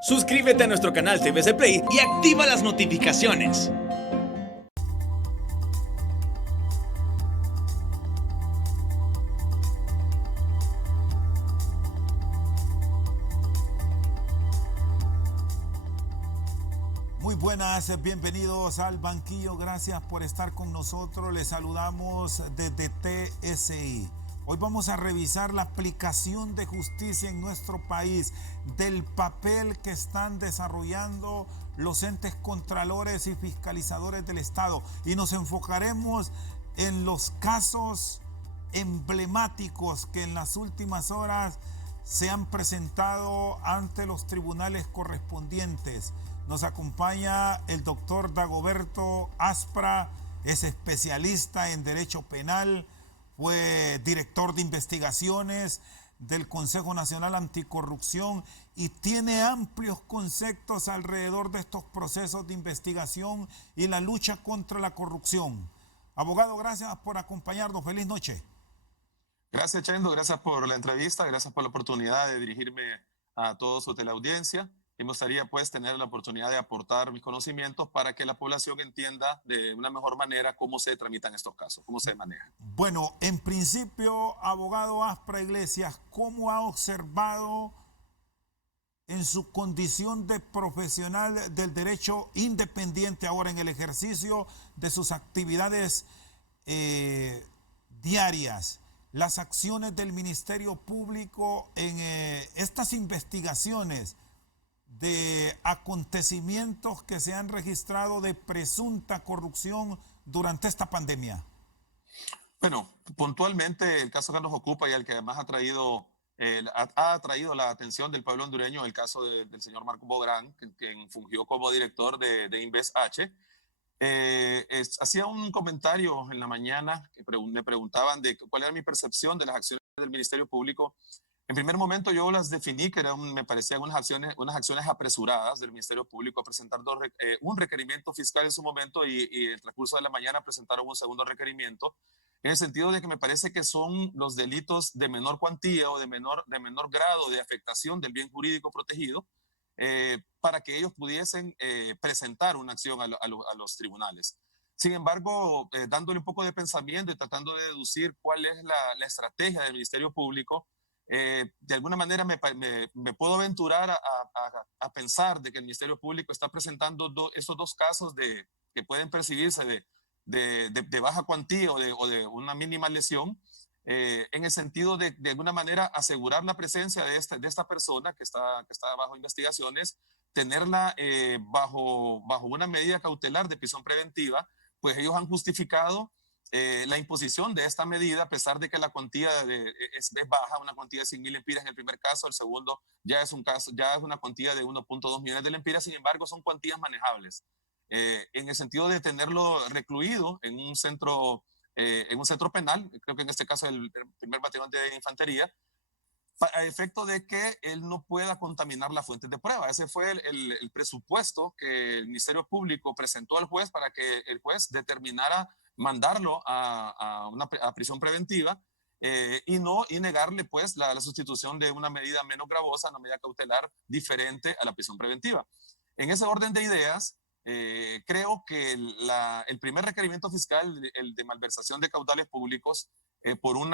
Suscríbete a nuestro canal TVC Play y activa las notificaciones. Muy buenas, bienvenidos al banquillo, gracias por estar con nosotros, les saludamos desde TSI. Hoy vamos a revisar la aplicación de justicia en nuestro país, del papel que están desarrollando los entes contralores y fiscalizadores del Estado, y nos enfocaremos en los casos emblemáticos que en las últimas horas se han presentado ante los tribunales correspondientes. Nos acompaña el doctor Dagoberto Aspra, es especialista en Derecho Penal, fue director de investigaciones del Consejo Nacional Anticorrupción y tiene amplios conceptos alrededor de estos procesos de investigación y la lucha contra la corrupción. Abogado, gracias por acompañarnos. Feliz noche. Gracias, Chendo. Gracias por la entrevista. Gracias por la oportunidad de dirigirme a toda su teleaudiencia. Y me gustaría pues tener la oportunidad de aportar mis conocimientos para que la población entienda de una mejor manera cómo se tramitan estos casos, cómo se manejan. Bueno, en principio, abogado Aspra Iglesias, ¿cómo ha observado en su condición de profesional del derecho independiente ahora en el ejercicio de sus actividades diarias, las acciones del Ministerio Público en estas investigaciones de acontecimientos que se han registrado de presunta corrupción durante esta pandemia? Bueno, puntualmente el caso que nos ocupa y el que además ha atraído la atención del pueblo hondureño, el caso del señor Marco Bográn, quien fungió como director de Inves H. Hacía un comentario en la mañana que me preguntaban de cuál era mi percepción de las acciones del Ministerio Público. En primer momento yo las definí que me parecían unas acciones apresuradas del Ministerio Público a presentar un requerimiento fiscal en su momento y en el transcurso de la mañana presentaron un segundo requerimiento, en el sentido de que me parece que son los delitos de menor cuantía o de menor grado de afectación del bien jurídico protegido, para que ellos pudiesen presentar una acción a los tribunales. Sin embargo, dándole un poco de pensamiento y tratando de deducir cuál es la estrategia del Ministerio Público, de alguna manera me puedo aventurar a pensar de que el Ministerio Público está presentando esos dos casos que pueden percibirse de baja cuantía o de una mínima lesión, en el sentido de alguna manera asegurar la presencia de esta persona que está bajo investigaciones, tenerla bajo una medida cautelar de prisión preventiva, pues ellos han justificado la imposición de esta medida, a pesar de que la cuantía es baja, una cuantía de 100,000 lempiras en el primer caso, el segundo ya es una cuantía de 1.2 millones de lempiras, sin embargo son cuantías manejables, en el sentido de tenerlo recluido en un centro penal, creo que en este caso el primer batallón de infantería, a efecto de que él no pueda contaminar las fuentes de prueba. Ese fue el presupuesto que el Ministerio Público presentó al juez para que el juez determinara mandarlo a prisión preventiva, y negarle pues la sustitución de una medida menos gravosa, una medida cautelar diferente a la prisión preventiva. En ese orden de ideas, creo que el primer requerimiento fiscal, el de malversación de caudales públicos, por un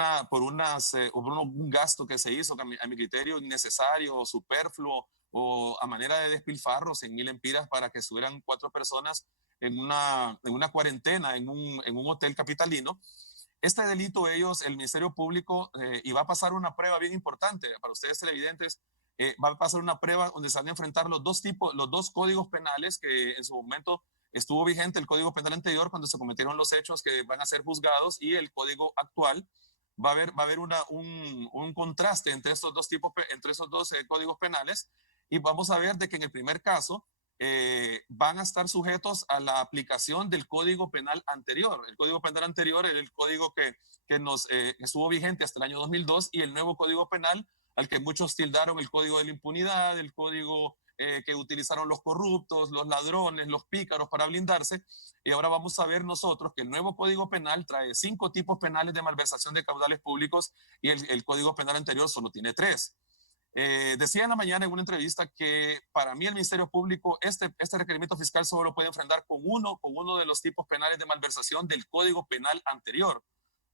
gasto que se hizo a mi criterio innecesario, superfluo o a manera de despilfarro, 100,000 lempiras para que estuvieran 4 personas en una cuarentena en un hotel capitalino. Este delito el Ministerio Público, y va a pasar una prueba bien importante para ustedes televidentes, va a pasar una prueba donde se van a enfrentar los dos códigos penales que en su momento estuvo vigente, el Código Penal anterior cuando se cometieron los hechos que van a ser juzgados, y el Código actual. Va a haber un contraste entre esos dos códigos penales, y vamos a ver de que en el primer caso van a estar sujetos a la aplicación del Código Penal anterior. El Código Penal anterior era el código que estuvo vigente hasta el año 2002, y el nuevo Código Penal, al que muchos tildaron el Código de la Impunidad, el código que utilizaron los corruptos, los ladrones, los pícaros para blindarse. Y ahora vamos a ver nosotros que el nuevo Código Penal trae 5 tipos penales de malversación de caudales públicos, y el Código Penal anterior solo tiene 3. Decía en la mañana en una entrevista que para mí el Ministerio Público este requerimiento fiscal solo lo puede enfrentar con uno de los tipos penales de malversación del Código Penal anterior,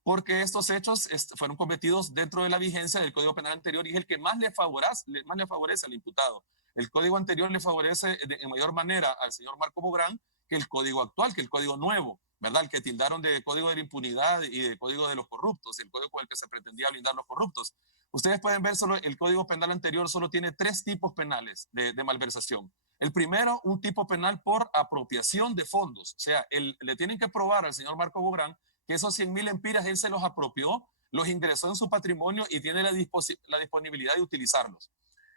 porque estos hechos fueron cometidos dentro de la vigencia del Código Penal anterior y es el que más le favorece al imputado. El código anterior le favorece en mayor manera al señor Marco Bográn que el código actual, que el código nuevo, ¿verdad? El que tildaron de código de la impunidad y de código de los corruptos, el código con el que se pretendía blindar los corruptos. Ustedes pueden ver, solo el código penal anterior solo tiene 3 tipos penales de malversación. El primero, un tipo penal por apropiación de fondos. O sea, le tienen que probar al señor Marco Bográn que esos 100.000 empiras él se los apropió, los ingresó en su patrimonio y tiene la disponibilidad de utilizarlos.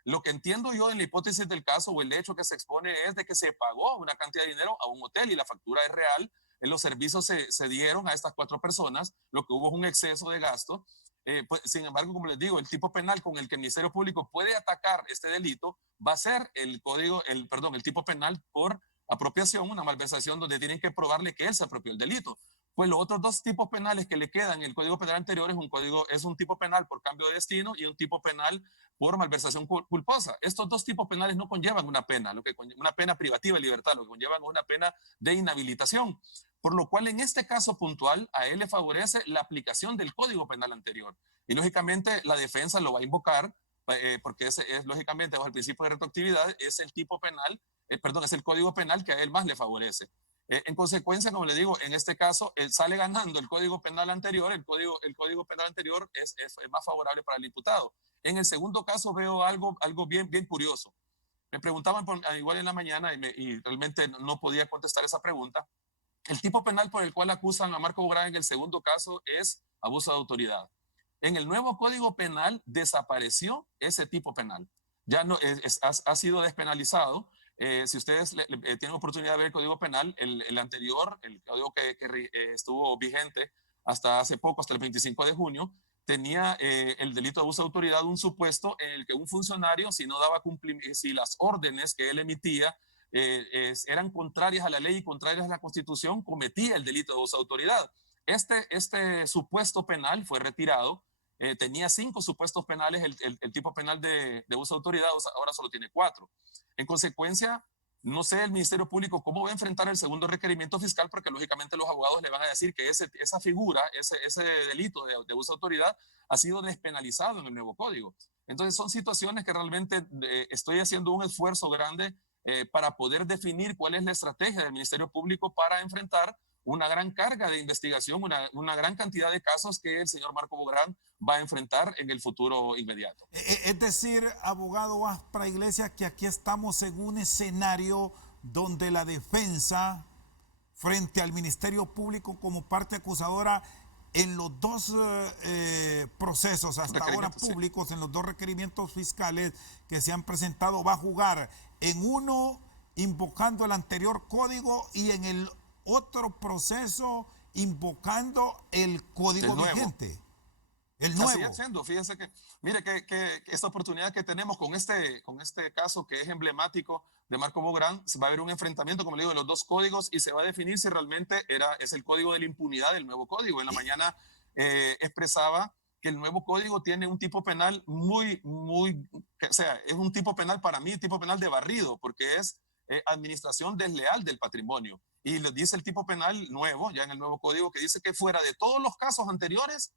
Lo que entiendo yo en la hipótesis del caso o el hecho que se expone es de que se pagó una cantidad de dinero a un hotel y la factura es real. Los servicios se dieron a estas 4 personas, lo que hubo es un exceso de gasto. Pues, sin embargo, como les digo, el tipo penal con el que el Ministerio Público puede atacar este delito va a ser el tipo penal por apropiación, una malversación donde tienen que probarle que él se apropió el delito. Pues los otros 2 tipos penales que le quedan en el Código Penal anterior es un tipo penal por cambio de destino y un tipo penal por malversación culposa. Estos 2 tipos penales no conllevan una pena, una pena privativa de libertad, lo que conllevan es una pena de inhabilitación. Por lo cual, en este caso puntual, a él le favorece la aplicación del Código Penal anterior. Y lógicamente la defensa lo va a invocar, porque es lógicamente bajo el principio de retroactividad, es el tipo penal, es el Código Penal que a él más le favorece. En consecuencia, como le digo, en este caso, él sale ganando el Código Penal anterior, el Código Penal anterior es más favorable para el imputado. En el segundo caso veo algo bien curioso. Me preguntaban igual en la mañana y realmente no podía contestar esa pregunta. El tipo penal por el cual acusan a Marco Bográn en el segundo caso es abuso de autoridad. En el nuevo Código Penal desapareció ese tipo penal. Ya no ha sido despenalizado. Si ustedes tienen oportunidad de ver el Código Penal, el anterior, el código que estuvo vigente hasta hace poco, hasta el 25 de junio, tenía el delito de abuso de autoridad un supuesto en el que un funcionario, si no daba cumplimiento, si las órdenes que él emitía eran contrarias a la ley y contrarias a la Constitución, cometía el delito de abuso de autoridad. Este supuesto penal fue retirado. Tenía 5 supuestos penales, el tipo penal de abuso de autoridad ahora solo tiene 4. En consecuencia, no sé el Ministerio Público cómo va a enfrentar el segundo requerimiento fiscal, porque lógicamente los abogados le van a decir que esa figura, ese delito de abuso de autoridad ha sido despenalizado en el nuevo código. Entonces son situaciones que realmente estoy haciendo un esfuerzo grande para poder definir cuál es la estrategia del Ministerio Público para enfrentar una gran carga de investigación, una gran cantidad de casos que el señor Marco Bográn va a enfrentar en el futuro inmediato. Es decir, abogado Aspra Iglesias, que aquí estamos en un escenario donde la defensa frente al Ministerio Público como parte acusadora en los 2 procesos hasta ahora públicos, sí, en los 2 requerimientos fiscales que se han presentado, va a jugar en uno invocando el anterior código y en el otro proceso invocando el código vigente. El nuevo. Así haciendo, fíjense que, mire que esta oportunidad que tenemos con este caso que es emblemático de Marco Bográn, va a haber un enfrentamiento, como le digo, de los 2 códigos y se va a definir si realmente es el código de la impunidad del nuevo código. En la mañana expresaba que el nuevo código tiene un tipo penal es un tipo penal para mí, tipo penal de barrido, porque es administración desleal del patrimonio. Y le dice el tipo penal nuevo, ya en el nuevo código, que dice que fuera de todos los casos anteriores,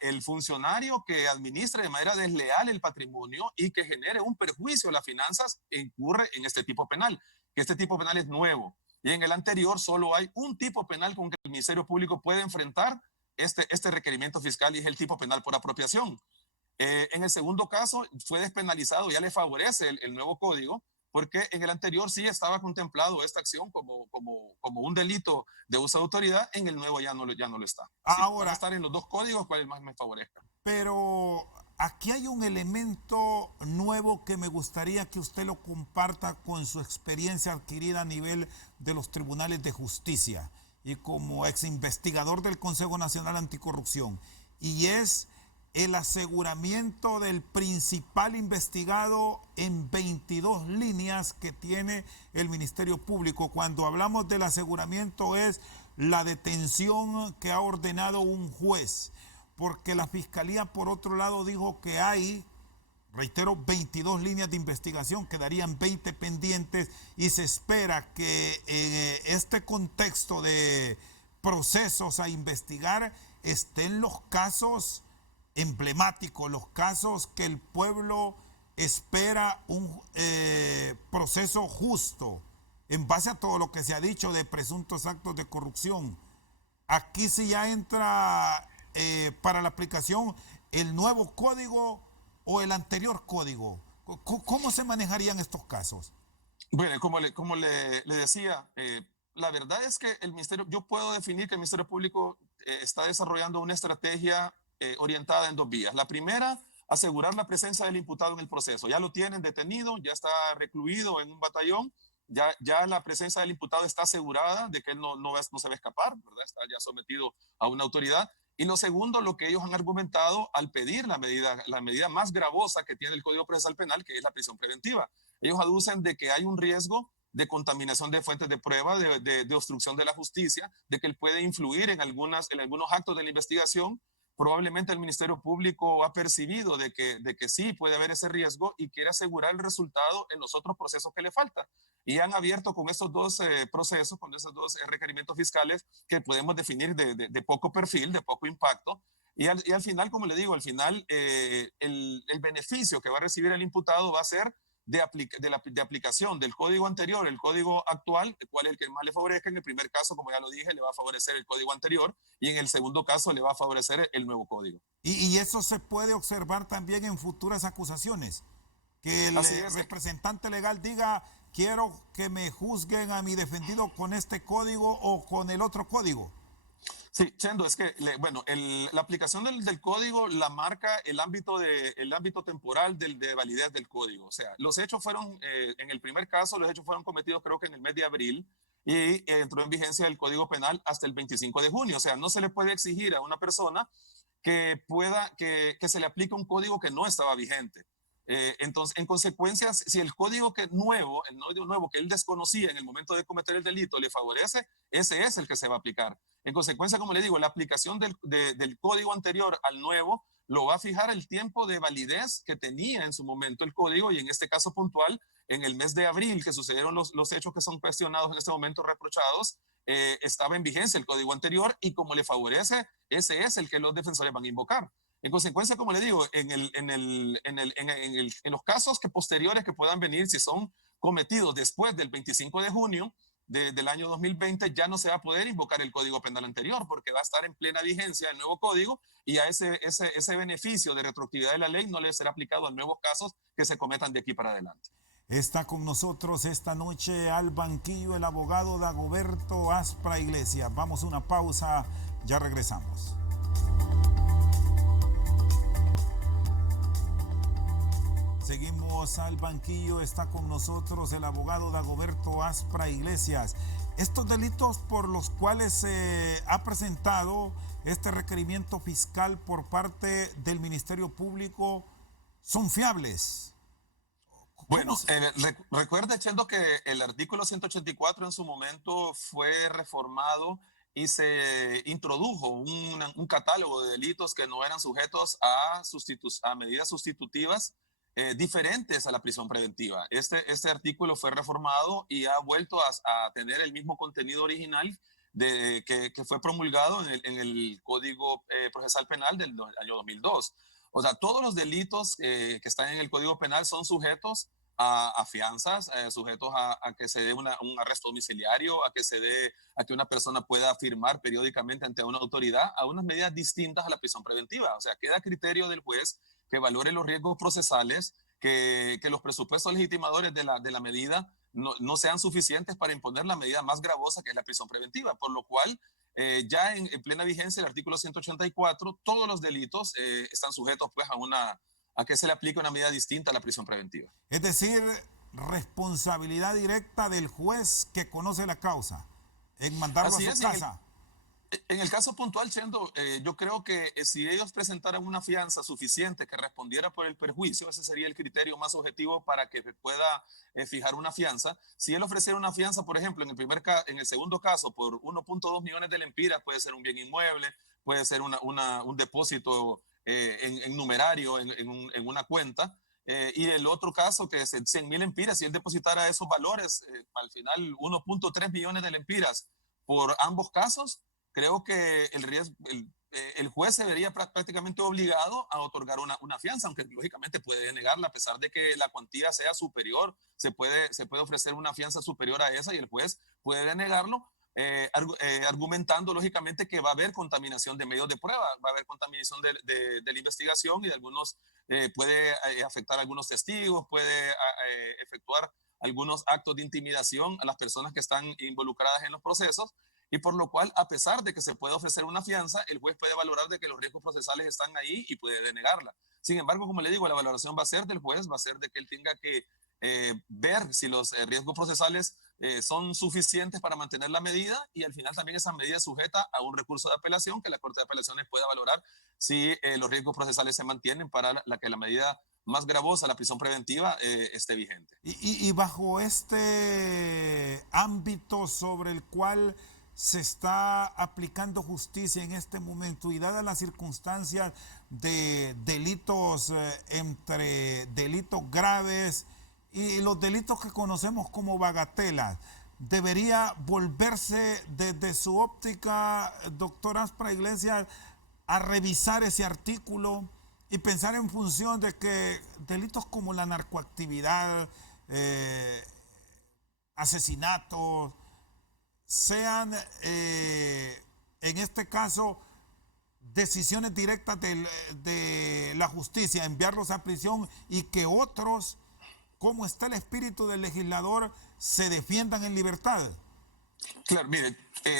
el funcionario que administre de manera desleal el patrimonio y que genere un perjuicio a las finanzas incurre en este tipo penal, que este tipo penal es nuevo. Y en el anterior solo hay un tipo penal con que el Ministerio Público puede enfrentar este requerimiento fiscal y es el tipo penal por apropiación. En el segundo caso fue despenalizado, ya le favorece el nuevo código, porque en el anterior sí estaba contemplado esta acción como un delito de uso de autoridad, en el nuevo ya no lo está. Ahora, van a estar en los 2 códigos, cuál más me favorezca. Pero aquí hay un elemento nuevo que me gustaría que usted lo comparta con su experiencia adquirida a nivel de los tribunales de justicia y como ex investigador del Consejo Nacional Anticorrupción, y es el aseguramiento del principal investigado en 22 líneas que tiene el Ministerio Público. Cuando hablamos del aseguramiento es la detención que ha ordenado un juez, porque la Fiscalía por otro lado dijo que hay Reitero, 22 líneas de investigación, quedarían 20 pendientes y se espera que en este contexto de procesos a investigar estén los casos emblemáticos, los casos que el pueblo espera un proceso justo en base a todo lo que se ha dicho de presuntos actos de corrupción. Aquí sí ya entra para la aplicación el nuevo código o el anterior código. ¿Cómo se manejarían estos casos? Bueno, como le decía, la verdad es que el Ministerio, yo puedo definir que el Ministerio Público está desarrollando una estrategia orientada en dos vías. La primera, asegurar la presencia del imputado en el proceso. Ya lo tienen detenido, ya está recluido en un batallón, ya la presencia del imputado está asegurada de que él no se va a escapar, ¿verdad? Está ya sometido a una autoridad. Y lo segundo, lo que ellos han argumentado al pedir la medida más gravosa que tiene el Código Procesal Penal, que es la prisión preventiva. Ellos aducen de que hay un riesgo de contaminación de fuentes de prueba, de obstrucción de la justicia, de que él puede influir en algunos actos de la investigación. Probablemente el Ministerio Público ha percibido de que sí puede haber ese riesgo y quiere asegurar el resultado en los otros procesos que le faltan. Y han abierto con estos dos procesos, con esos dos requerimientos fiscales que podemos definir de poco perfil, de poco impacto. Y al final, como le digo, al final el beneficio que va a recibir el imputado va a ser de aplicación del código anterior, el código actual, cuál es el que más le favorezca. En el primer caso, como ya lo dije, le va a favorecer el código anterior y en el segundo caso le va a favorecer el nuevo código. Y eso se puede observar también en futuras acusaciones. Que el representante legal diga, quiero que me juzguen a mi defendido con este código o con el otro código. Sí, Chendo, es que, la aplicación del código la marca el ámbito temporal de validez del código. O sea, los hechos fueron, en el primer caso, los hechos fueron cometidos creo que en el mes de abril y entró en vigencia el Código Penal hasta el 25 de junio. O sea, no se le puede exigir a una persona que se le aplique un código que no estaba vigente. Entonces, en consecuencia, si el código nuevo que él desconocía en el momento de cometer el delito le favorece, ese es el que se va a aplicar. En consecuencia, como le digo, la aplicación del código anterior al nuevo lo va a fijar el tiempo de validez que tenía en su momento el código y en este caso puntual, en el mes de abril que sucedieron los hechos que son cuestionados en este momento, reprochados, estaba en vigencia el código anterior y como le favorece, ese es el que los defensores van a invocar. En consecuencia, como le digo, en los casos posteriores que puedan venir, si son cometidos después del 25 de junio del año 2020, ya no se va a poder invocar el Código Penal anterior porque va a estar en plena vigencia el nuevo código y a ese beneficio de retroactividad de la ley no le será aplicado a nuevos casos que se cometan de aquí para adelante. Está con nosotros esta noche al banquillo el abogado Dagoberto Aspra Iglesias. Vamos a una pausa, ya regresamos. Seguimos al banquillo, está con nosotros el abogado Dagoberto Aspra Iglesias. Estos delitos por los cuales se ha presentado este requerimiento fiscal por parte del Ministerio Público son fiables. Bueno, recuerde, Chendo, que el artículo 184 en su momento fue reformado y se introdujo un catálogo de delitos que no eran sujetos a medidas sustitutivas diferentes a la prisión preventiva. Este artículo fue reformado y ha vuelto a tener el mismo contenido original que fue promulgado en el Código Procesal Penal del año 2002. O sea, todos los delitos que están en el Código Penal son sujetos a fianzas, sujetos a que se dé un arresto domiciliario, a que una persona pueda firmar periódicamente ante una autoridad, a unas medidas distintas a la prisión preventiva. O sea, queda a criterio del juez que valore los riesgos procesales, que los presupuestos legitimadores de la medida no sean suficientes para imponer la medida más gravosa, que es la prisión preventiva, por lo cual ya en plena vigencia del artículo 184, todos los delitos están sujetos pues a que se le aplique una medida distinta a la prisión preventiva. Es decir, responsabilidad directa del juez que conoce la causa en mandarlo a su casa. En el caso puntual, Chendo, yo creo que si ellos presentaran una fianza suficiente que respondiera por el perjuicio, ese sería el criterio más objetivo para que pueda fijar una fianza. Si él ofreciera una fianza, por ejemplo, en el segundo caso, por 1.2 millones de lempiras, puede ser un bien inmueble, puede ser un depósito en numerario, en una cuenta, Y el otro caso, que es 100.000 lempiras, si él depositara esos valores, al final 1.3 millones de lempiras por ambos casos, creo que el juez se vería prácticamente obligado a otorgar una fianza, aunque lógicamente puede denegarla, a pesar de que la cuantía sea superior, se puede ofrecer una fianza superior a esa y el juez puede denegarlo, argumentando lógicamente que va a haber contaminación de medios de prueba, va a haber contaminación de la investigación y de algunos, puede afectar a algunos testigos, puede efectuar algunos actos de intimidación a las personas que están involucradas en los procesos, y por lo cual, a pesar de que se puede ofrecer una fianza, el juez puede valorar de que los riesgos procesales están ahí y puede denegarla. Sin embargo, como le digo, la valoración va a ser del juez, va a ser de que él tenga que ver si los riesgos procesales son suficientes para mantener la medida, y al final también esa medida es sujeta a un recurso de apelación que la Corte de Apelaciones pueda valorar si los riesgos procesales se mantienen para que la medida más gravosa, la prisión preventiva, esté vigente. Y bajo este ámbito sobre el cual se está aplicando justicia en este momento y dadas las circunstancias de delitos entre delitos graves y los delitos que conocemos como bagatelas, ¿debería volverse desde su óptica, doctor Aspra Iglesias, a revisar ese artículo y pensar en función de que delitos como la narcoactividad, asesinatos, sean en este caso decisiones directas de la justicia, enviarlos a prisión, y que otros, como está el espíritu del legislador, se defiendan en libertad? Claro, mire,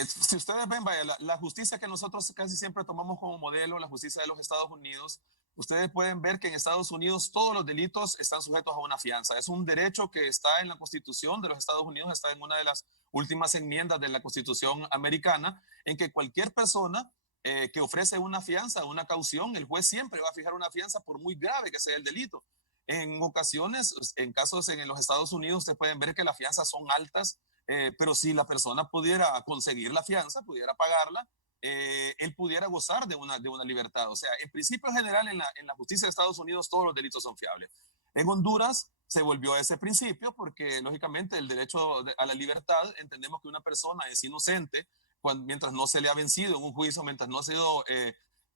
si ustedes ven, vaya, la justicia que nosotros casi siempre tomamos como modelo, la justicia de los Estados Unidos, ustedes pueden ver que en Estados Unidos todos los delitos están sujetos a una fianza. Es un derecho que está en la Constitución de los Estados Unidos, está en una de las últimas enmiendas de la Constitución americana, en que cualquier persona que ofrece una fianza, una caución, el juez siempre va a fijar una fianza por muy grave que sea el delito. En ocasiones, en casos en los Estados Unidos, ustedes pueden ver que las fianzas son altas, pero si la persona pudiera conseguir la fianza, pudiera pagarla, él pudiera gozar de una libertad. O sea, en principio general, en la justicia de Estados Unidos, todos los delitos son fiables. En Honduras se volvió a ese principio porque, lógicamente, el derecho a la libertad, entendemos que una persona es inocente mientras no se le ha vencido en un juicio, mientras no ha sido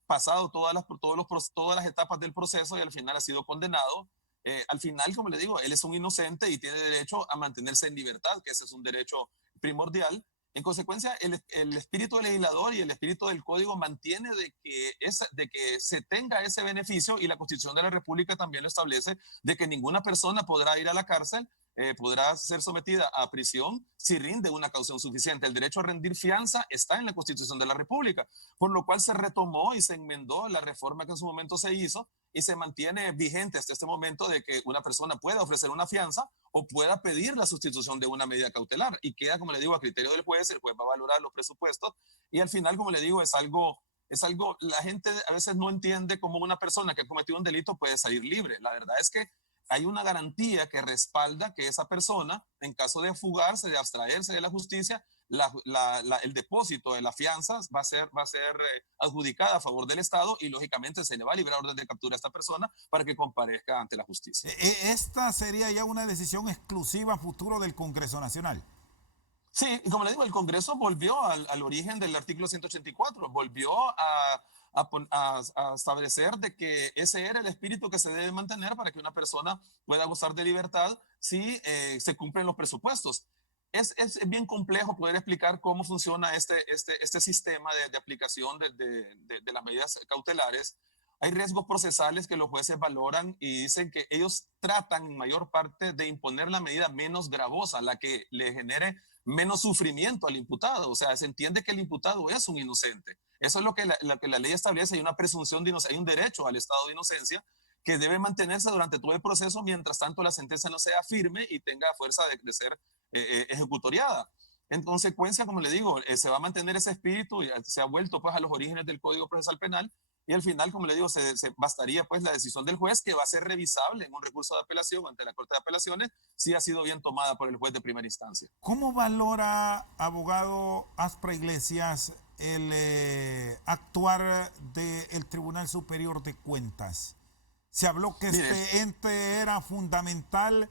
pasado todas las etapas del proceso y al final ha sido condenado. Al final, como le digo, él es un inocente y tiene derecho a mantenerse en libertad, que ese es un derecho primordial. En consecuencia, el espíritu del legislador y el espíritu del código mantiene de que se tenga ese beneficio, y la Constitución de la República también lo establece, de que ninguna persona podrá ir a la cárcel, podrá ser sometida a prisión si rinde una caución suficiente. El derecho a rendir fianza está en la Constitución de la República, por lo cual se retomó y se enmendó la reforma que en su momento se hizo, y se mantiene vigente hasta este momento de que una persona pueda ofrecer una fianza o pueda pedir la sustitución de una medida cautelar, y queda, como le digo, a criterio del juez. El juez va a valorar los presupuestos y al final, como le digo, es algo, la gente a veces no entiende cómo una persona que ha cometido un delito puede salir libre. La verdad es que hay una garantía que respalda que esa persona, en caso de fugarse, de abstraerse de la justicia, el depósito de la fianza va a ser adjudicada a favor del Estado, y lógicamente se le va a librar orden de captura a esta persona para que comparezca ante la justicia. ¿Esta sería ya una decisión exclusiva futuro del Congreso Nacional? Sí, y como le digo, el Congreso volvió al origen del artículo 184, volvió a establecer de que ese era el espíritu que se debe mantener para que una persona pueda gozar de libertad si se cumplen los presupuestos. Es bien complejo poder explicar cómo funciona este sistema de aplicación de las medidas cautelares. Hay riesgos procesales que los jueces valoran y dicen que ellos tratan en mayor parte de imponer la medida menos gravosa, la que le genere menos sufrimiento al imputado. O sea, se entiende que el imputado es un inocente. Eso es lo que la ley establece. Hay una presunción de inocencia, hay un derecho al estado de inocencia que debe mantenerse durante todo el proceso, mientras tanto la sentencia no sea firme y tenga fuerza de ser ejecutoriada. En consecuencia, como le digo, se va a mantener ese espíritu, y se ha vuelto pues a los orígenes del Código Procesal Penal, y al final, como le digo, se bastaría pues la decisión del juez, que va a ser revisable en un recurso de apelación ante la Corte de Apelaciones si ha sido bien tomada por el juez de primera instancia. ¿Cómo valora, abogado Aspra Iglesias, el actuar del Tribunal Superior de Cuentas? Se habló que este ente era fundamental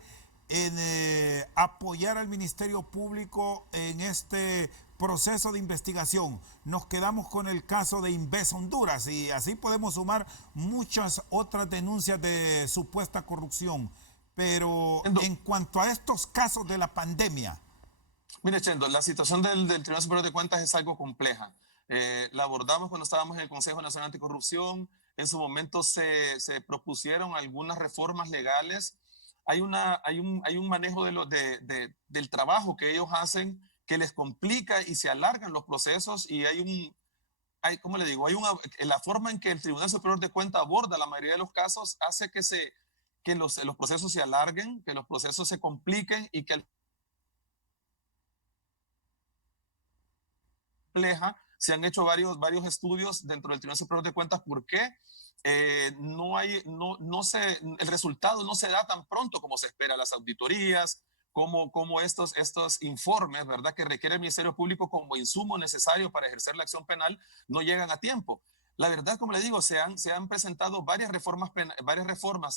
en apoyar al Ministerio Público en este proceso de investigación. Nos quedamos con el caso de Inves Honduras y así podemos sumar muchas otras denuncias de supuesta corrupción. Pero en cuanto a estos casos de la pandemia. Mire, Chendo, la situación del Tribunal Superior de Cuentas es algo compleja. La abordamos cuando estábamos en el Consejo Nacional Anticorrupción. En su momento se propusieron algunas reformas legales. Hay un manejo del trabajo que ellos hacen que les complica y se alargan los procesos, y ¿cómo le digo? La forma en que el Tribunal Superior de Cuentas aborda la mayoría de los casos hace que los procesos se alarguen, que los procesos se compliquen y que compleja. Se han hecho varios estudios dentro del Tribunal Superior de Cuentas porque el resultado no se da tan pronto como se espera. Las auditorías, como estos informes, ¿verdad?, que requiere el Ministerio Público como insumo necesario para ejercer la acción penal, no llegan a tiempo. La verdad, como le digo, se han presentado varias reformas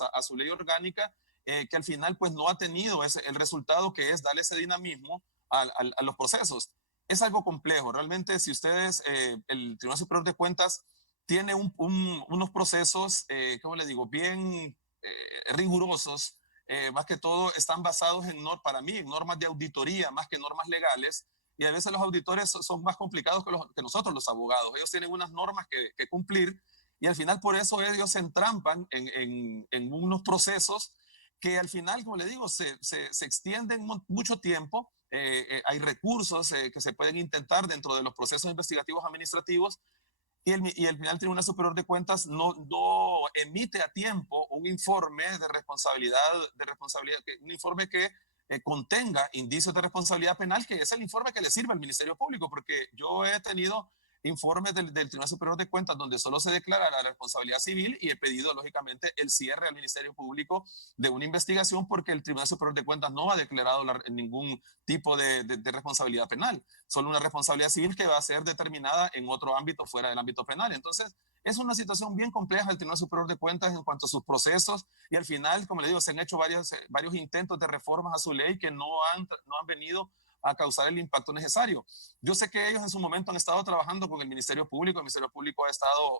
a su ley orgánica que al final pues no ha tenido el resultado que es darle ese dinamismo a los procesos. Es algo complejo. Realmente, si ustedes, el Tribunal Superior de Cuentas tiene unos procesos, ¿cómo le digo?, bien rigurosos. Más que todo están basados para mí, en normas de auditoría más que normas legales, y a veces los auditores son más complicados que nosotros los abogados. Ellos tienen unas normas que cumplir, y al final por eso ellos se entrampan en unos procesos que al final, como le digo, se extienden mucho tiempo. Hay recursos que se pueden intentar dentro de los procesos investigativos administrativos, y al final el Tribunal Superior de Cuentas no emite a tiempo un informe de responsabilidad, un informe que contenga indicios de responsabilidad penal, que es el informe que le sirve al Ministerio Público, porque yo he tenido informes del Tribunal Superior de Cuentas donde solo se declara la responsabilidad civil, y he pedido lógicamente el cierre al Ministerio Público de una investigación porque el Tribunal Superior de Cuentas no ha declarado ningún tipo de responsabilidad penal, solo una responsabilidad civil que va a ser determinada en otro ámbito fuera del ámbito penal. Entonces es una situación bien compleja el Tribunal Superior de Cuentas en cuanto a sus procesos, y al final, como le digo, se han hecho varios intentos de reformas a su ley que no han venido a causar el impacto necesario. Yo sé que ellos en su momento han estado trabajando con el Ministerio Público. El Ministerio Público ha estado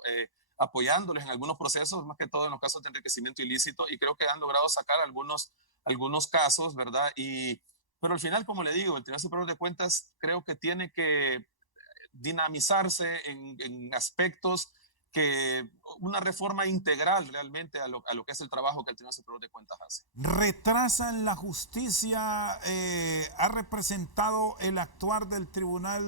apoyándoles en algunos procesos, más que todo en los casos de enriquecimiento ilícito, y creo que han logrado sacar algunos casos, ¿verdad? Pero al final, como le digo, el Tribunal Superior de Cuentas creo que tiene que dinamizarse en aspectos que una reforma integral realmente a lo que es el trabajo que el Tribunal Superior de Cuentas hace. ¿Retrasan la justicia? ¿Ha representado el actuar del Tribunal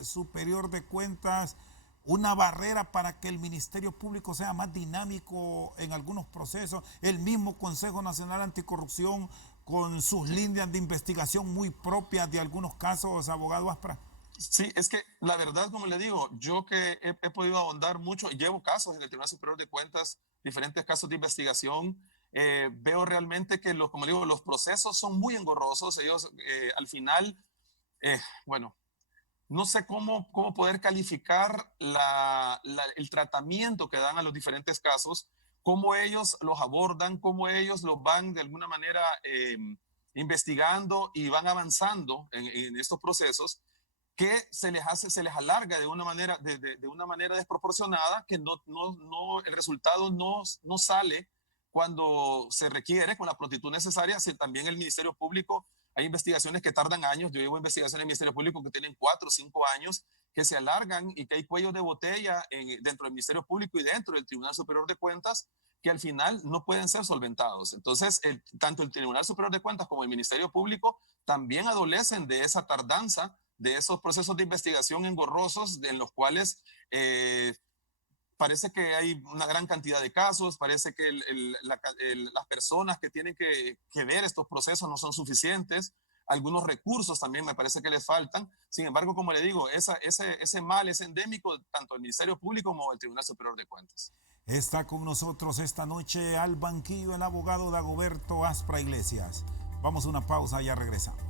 Superior de Cuentas una barrera para que el Ministerio Público sea más dinámico en algunos procesos? El mismo Consejo Nacional Anticorrupción, con sus líneas de investigación muy propias de algunos casos, abogado Aspra. Sí, es que la verdad, como le digo, yo que he podido ahondar mucho, y llevo casos en el Tribunal Superior de Cuentas, diferentes casos de investigación, veo realmente que como le digo, los procesos son muy engorrosos. Ellos al final, bueno, no sé cómo poder calificar el tratamiento que dan a los diferentes casos, cómo ellos los abordan, cómo ellos los van de alguna manera investigando y van avanzando en estos procesos, que se les alarga de una manera desproporcionada, que el resultado no sale cuando se requiere con la prontitud necesaria. También el Ministerio Público, hay investigaciones que tardan años. Yo llevo investigaciones en el Ministerio Público que tienen 4 o 5 años, que se alargan, y que hay cuellos de botella dentro del Ministerio Público y dentro del Tribunal Superior de Cuentas que al final no pueden ser solventados. Entonces, tanto el Tribunal Superior de Cuentas como el Ministerio Público también adolecen de esa tardanza, de esos procesos de investigación engorrosos en los cuales parece que hay una gran cantidad de casos, parece que las personas que tienen que ver estos procesos no son suficientes, algunos recursos también me parece que les faltan. Sin embargo, como le digo, ese mal es endémico tanto del Ministerio Público como del Tribunal Superior de Cuentas. Está con nosotros esta noche al banquillo el abogado Dagoberto Aspra Iglesias. Vamos a una pausa, ya regresamos.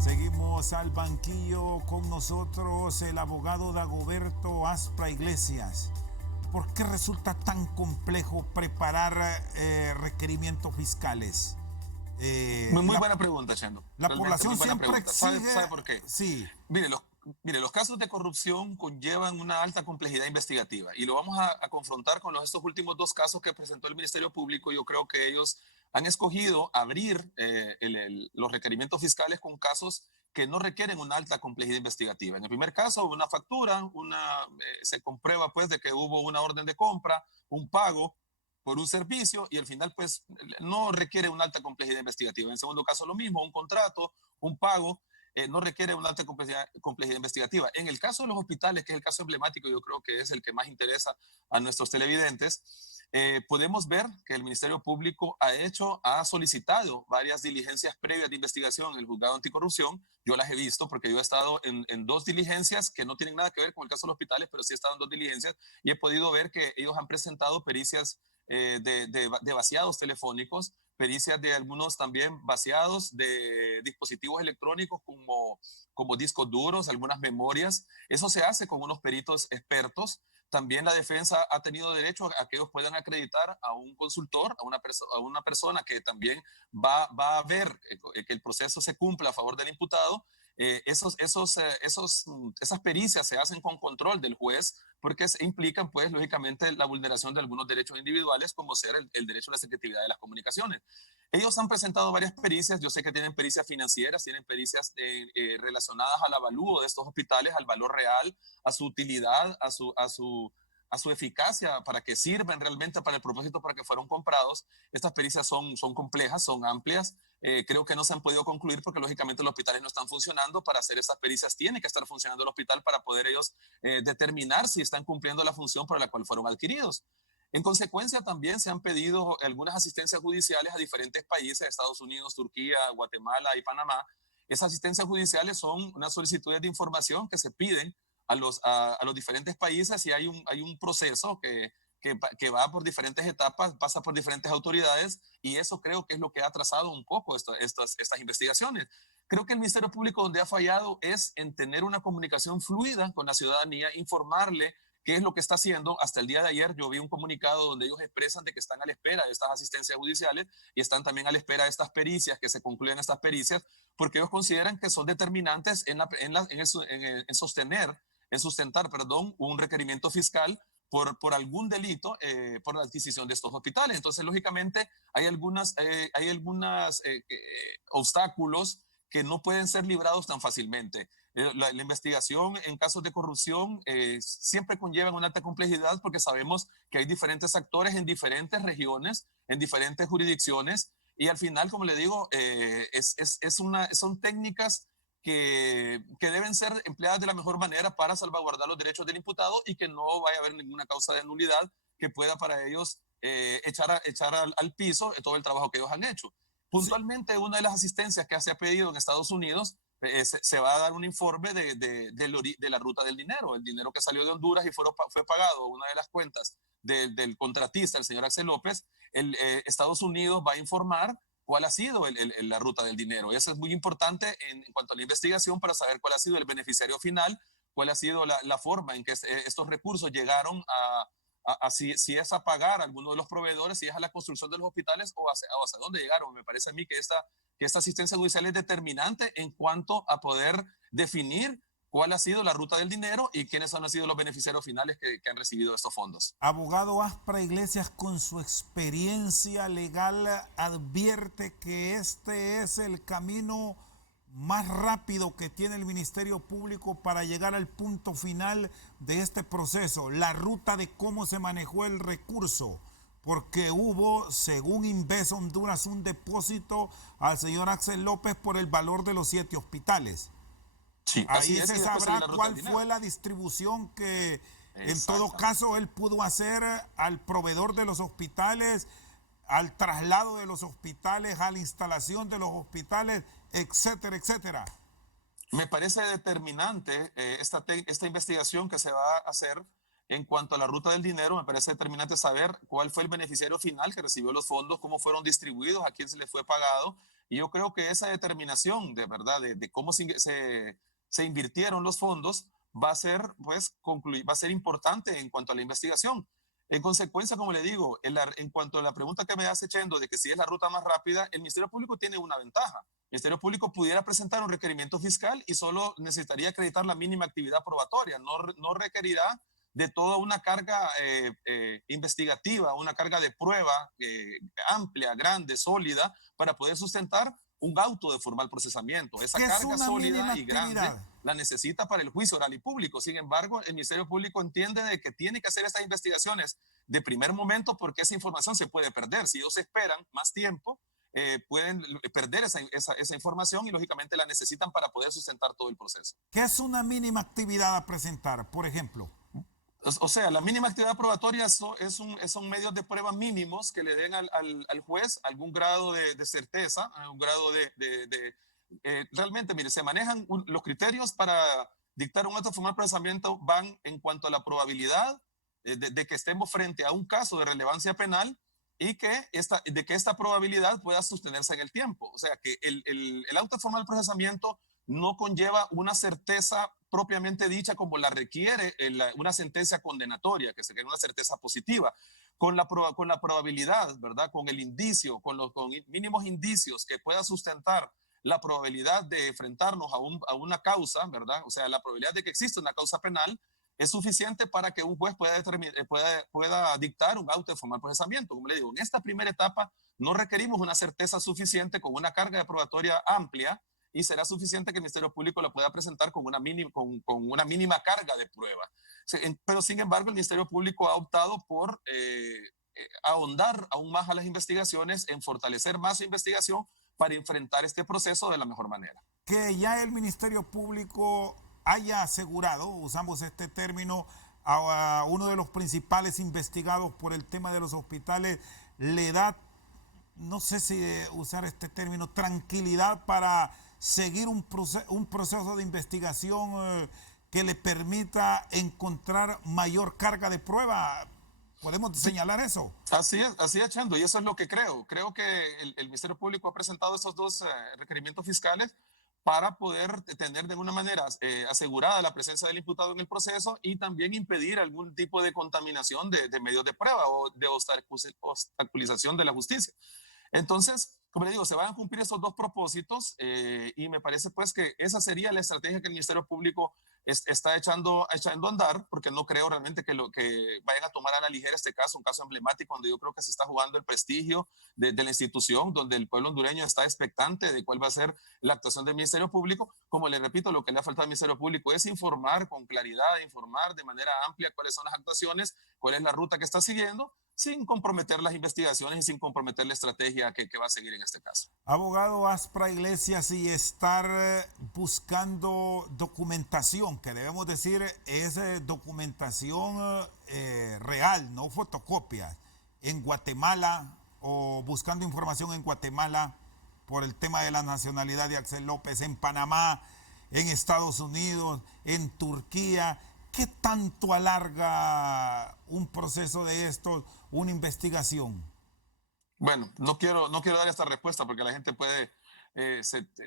Seguimos bienvenidos al banquillo. Con nosotros el abogado Dagoberto Aspra Iglesias. ¿Por qué resulta tan complejo preparar requerimientos fiscales? Muy buena pregunta, Chendo. La población siempre exige... ¿Sabe por qué? Sí. Mire, los casos de corrupción conllevan una alta complejidad investigativa y lo vamos a confrontar con estos últimos dos casos que presentó el Ministerio Público. Yo creo que ellos han escogido abrir los requerimientos fiscales con casos que no requieren una alta complejidad investigativa. En el primer caso, una factura, se comprueba pues de que hubo una orden de compra, un pago por un servicio y al final pues no requiere una alta complejidad investigativa. En el segundo caso lo mismo, un contrato, un pago, no requiere una alta complejidad investigativa. En el caso de los hospitales, que es el caso emblemático, yo creo que es el que más interesa a nuestros televidentes, podemos ver que el Ministerio Público ha solicitado varias diligencias previas de investigación en el Juzgado Anticorrupción. Yo las he visto porque yo he estado en dos diligencias que no tienen nada que ver con el caso de los hospitales, pero sí he estado en dos diligencias y he podido ver que ellos han presentado pericias de vaciados telefónicos, pericias de algunos también vaciados de dispositivos electrónicos como discos duros, algunas memorias. Eso se hace con unos peritos expertos. También la defensa ha tenido derecho a que ellos puedan acreditar a un consultor, a una persona que también va a ver que el proceso se cumpla a favor del imputado. Esas pericias se hacen con control del juez porque implican, pues, lógicamente, la vulneración de algunos derechos individuales, como ser el derecho a la secretividad de las comunicaciones. Ellos han presentado varias pericias. Yo sé que tienen pericias financieras, tienen pericias relacionadas al avalúo de estos hospitales, al valor real, a su utilidad, a su eficacia, para que sirvan realmente para el propósito para que fueron comprados. Estas pericias son complejas, son amplias. Creo que no se han podido concluir porque lógicamente los hospitales no están funcionando. Para hacer esas pericias tiene que estar funcionando el hospital para poder ellos determinar si están cumpliendo la función para la cual fueron adquiridos. En consecuencia, también se han pedido algunas asistencias judiciales a diferentes países, Estados Unidos, Turquía, Guatemala y Panamá. Esas asistencias judiciales son unas solicitudes de información que se piden a los diferentes países y hay un proceso que va por diferentes etapas, pasa por diferentes autoridades y eso creo que es lo que ha atrasado un poco estas investigaciones. Creo que el Ministerio Público donde ha fallado es en tener una comunicación fluida con la ciudadanía, informarle qué es lo que está haciendo. Hasta el día de ayer yo vi un comunicado donde ellos expresan de que están a la espera de estas asistencias judiciales y están también a la espera de estas pericias, que se concluyan estas pericias, porque ellos consideran que son determinantes en sustentar un requerimiento fiscal por algún delito por la adquisición de estos hospitales. Entonces, lógicamente, hay algunos obstáculos que no pueden ser librados tan fácilmente. La investigación en casos de corrupción siempre conlleva una alta complejidad porque sabemos que hay diferentes actores en diferentes regiones, en diferentes jurisdicciones, y al final, como le digo, son técnicas que deben ser empleadas de la mejor manera para salvaguardar los derechos del imputado y que no vaya a haber ninguna causa de nulidad que pueda para ellos echar al piso todo el trabajo que ellos han hecho. Puntualmente, una de las asistencias que se ha pedido en Estados Unidos, se va a dar un informe de la ruta del dinero, el dinero que salió de Honduras y fue pagado a una de las cuentas del contratista, el señor Axel López. Estados Unidos va a informar cuál ha sido la ruta del dinero. Eso es muy importante en cuanto a la investigación para saber cuál ha sido el beneficiario final, cuál ha sido la forma en que estos recursos llegaron si es a pagar a alguno de los proveedores, si es a la construcción de los hospitales o hacia dónde llegaron. Me parece a mí que esta asistencia judicial es determinante en cuanto a poder definir cuál ha sido la ruta del dinero y quiénes han sido los beneficiarios finales que han recibido estos fondos. Abogado Aspra Iglesias, con su experiencia legal, advierte que este es el camino más rápido que tiene el Ministerio Público para llegar al punto final de este proceso, la ruta de cómo se manejó el recurso, porque hubo, según Inves Honduras, un depósito al señor Axel López por el valor de los 7 hospitales. Sí, ahí se sabrá cuál fue la distribución que en todo caso él pudo hacer al proveedor de los hospitales, al traslado de los hospitales, a la instalación de los hospitales, etcétera, etcétera. Me parece determinante esta investigación que se va a hacer en cuanto a la ruta del dinero. Me parece determinante saber cuál fue el beneficiario final que recibió los fondos, cómo fueron distribuidos, a quién se les fue pagado. Y yo creo que esa determinación de verdad de cómo se invirtieron los fondos va a ser, pues, va a ser importante en cuanto a la investigación. En consecuencia, como le digo, en cuanto a la pregunta que me hace Chendo de que si es la ruta más rápida, el Ministerio Público tiene una ventaja. El Ministerio Público pudiera presentar un requerimiento fiscal y solo necesitaría acreditar la mínima actividad probatoria, no requerirá de toda una carga investigativa, una carga de prueba amplia, grande, sólida, para poder sustentar un auto de formal procesamiento. Esa carga sólida y grande la necesita para el juicio oral y público. Sin embargo, el Ministerio Público entiende de que tiene que hacer estas investigaciones de primer momento porque esa información se puede perder. Si ellos esperan más tiempo, pueden perder esa información y lógicamente la necesitan para poder sustentar todo el proceso. ¿Qué es una mínima actividad a presentar, por ejemplo? O sea, la mínima actividad probatoria son medios de prueba mínimos que le den al juez algún grado de certeza, un grado realmente, mire, se manejan los criterios para dictar un acto de formal procesamiento van en cuanto a la probabilidad de que estemos frente a un caso de relevancia penal y que esta probabilidad pueda sostenerse en el tiempo. O sea, que el auto de formal procesamiento no conlleva una certeza propiamente dicha como la requiere una sentencia condenatoria, que sería una certeza positiva. Con la probabilidad, ¿verdad? Con el indicio, con mínimos indicios que pueda sustentar la probabilidad de enfrentarnos a una causa, ¿verdad? O sea, la probabilidad de que exista una causa penal es suficiente para que un juez pueda dictar un auto de formal procesamiento. Como le digo, en esta primera etapa no requerimos una certeza suficiente con una carga de probatoria amplia, y será suficiente que el Ministerio Público la pueda presentar con una mínima carga de prueba. Pero sin embargo, el Ministerio Público ha optado por ahondar aún más a las investigaciones, en fortalecer más su investigación para enfrentar este proceso de la mejor manera. Que ya el Ministerio Público haya asegurado, usamos este término, a uno de los principales investigados por el tema de los hospitales, le da, no sé si usar este término, tranquilidad para seguir un proceso de investigación que le permita encontrar mayor carga de prueba. ¿Podemos señalar eso? Así es, Chendo, y eso es lo que creo. Creo que el Ministerio Público ha presentado estos dos requerimientos fiscales para poder tener de alguna manera asegurada la presencia del imputado en el proceso y también impedir algún tipo de contaminación de medios de prueba o de obstaculización de la justicia. Entonces, como le digo, se van a cumplir estos dos propósitos y me parece pues que esa sería la estrategia que el Ministerio Público está echando a andar, porque no creo realmente que vayan a tomar a la ligera este caso, un caso emblemático donde yo creo que se está jugando el prestigio de la institución, donde el pueblo hondureño está expectante de cuál va a ser la actuación del Ministerio Público. Como le repito, lo que le ha faltado al Ministerio Público es informar con claridad, informar de manera amplia cuáles son las actuaciones, cuál es la ruta que está siguiendo, sin comprometer las investigaciones y sin comprometer la estrategia que va a seguir en este caso. Abogado Aspra Iglesias, y estar buscando documentación, que debemos decir es documentación real, no fotocopias, en Guatemala, o buscando información en Guatemala por el tema de la nacionalidad de Axel López, en Panamá, en Estados Unidos, en Turquía. ¿Qué tanto alarga un proceso de estos, una investigación? Bueno, no quiero dar esta respuesta porque la gente puede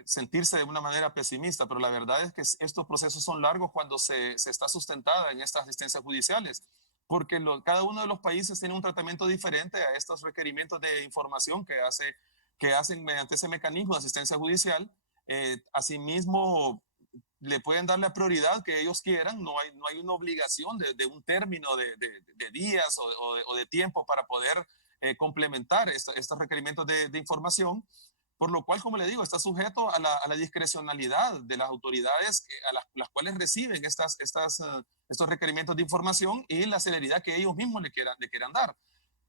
sentirse de una manera pesimista, pero la verdad es que estos procesos son largos cuando se está sustentada en estas asistencias judiciales, porque cada uno de los países tiene un tratamiento diferente a estos requerimientos de información que hacen mediante ese mecanismo de asistencia judicial. Asimismo, le pueden dar la prioridad que ellos quieran, no hay una obligación de un término de días o de tiempo para poder complementar estos requerimientos de información, por lo cual, como le digo, está sujeto a la discrecionalidad de las autoridades a las cuales reciben estos requerimientos de información y la celeridad que ellos mismos le quieran dar.